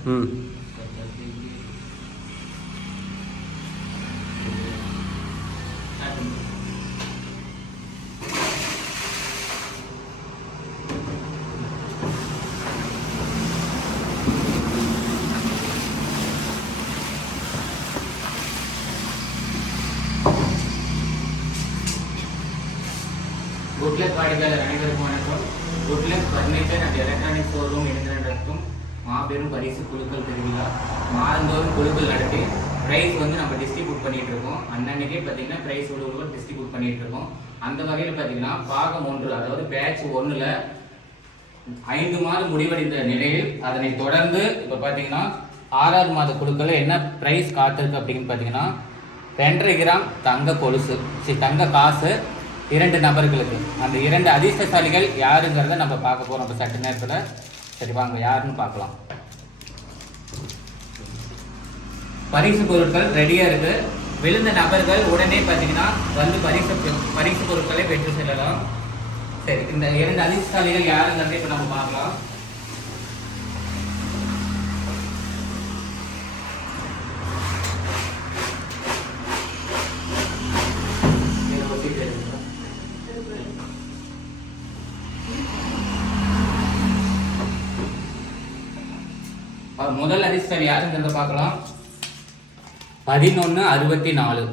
Good luck வாடிக்கையாளர் அனைவருக்கும் வணக்கம். Good luck furniture and electronic showroom இணைந்து நடத்தும் மாபெரும் பரிசு குழுக்கள் திருவிழா. மாதந்தோறும் குழுக்கள் நடத்தி ப்ரைஸ் நம்ம டிஸ்ட்ரிபியூட் பண்ணிட்டு இருக்கோம். அன்னன்னைக்கே பார்த்தீங்கன்னா ப்ரைஸ் உழுவுகள் டிஸ்ட்ரிபியூட் பண்ணிட்டு இருக்கோம். அந்த வகையில் பார்த்தீங்கன்னா பாகம் 1 அதாவது பேட்ச் 1ல் 5 மாதம் முடிவடைந்த நிலையில் அதனை தொடர்ந்து இப்போ பார்த்தீங்கன்னா 6வது மாத குழுக்கள் என்ன ப்ரைஸ் காத்திருக்கு அப்படின்னு பார்த்தீங்கன்னா 2.5 கிராம் தங்க கொலுசு தங்க காசு 2 நபர்களுக்கு. அந்த 2 அதிர்ஷ்டசாலிகள் யாருங்கிறத நம்ம பார்க்க போகிறோம் இப்போ சற்று நேரத்தில். சரி வாங்க யாருன்னு பார்க்கலாம். பரிசு பொருட்கள் ரெடியாக இருக்குது. விழுந்த நபர்கள் உடனே பார்த்தீங்கன்னா வந்து பரிசு பொருட்களை பெற்று செல்லலாம். சரி, இந்த 2 அதிர்ஷ்டசாலிகள் யாருங்கிறத இப்போ நம்ம பார்க்கலாம். முதல் அதிர்ஷ்டம் யாருங்கிறத பார்க்கலாம். 1164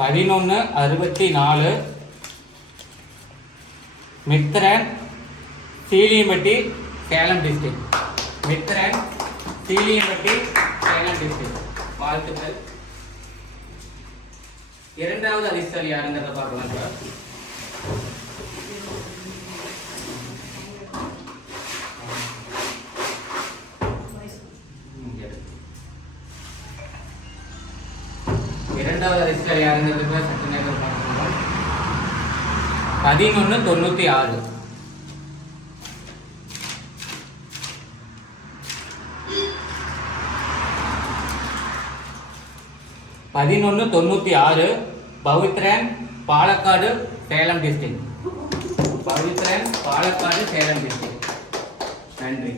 1164 மித்ரன் சீலியம்பட்டி சேலம் டிஸ்ட்ரிக்ட். மித்ரன் சீலியம்பட்டி சேலம் டிஸ்ட்ரிக்ட். வாழ்த்துக்கள். 2வது அதிர்ஷ்டம் யாருங்கிறத பார்க்கலாம் சார். இரண்டாவது அதிர்ஷ்டம் யாருங்கிறது சற்று நேரம் பார்க்கலாம். 1196 1196 பவித்ரன் பாலக்காடு சேலம் டிஸ்ட்ரிக்ட். பவித்ரன் பாலக்காடு சேலம் டிஸ்ட்ரிக்ட். நன்றி.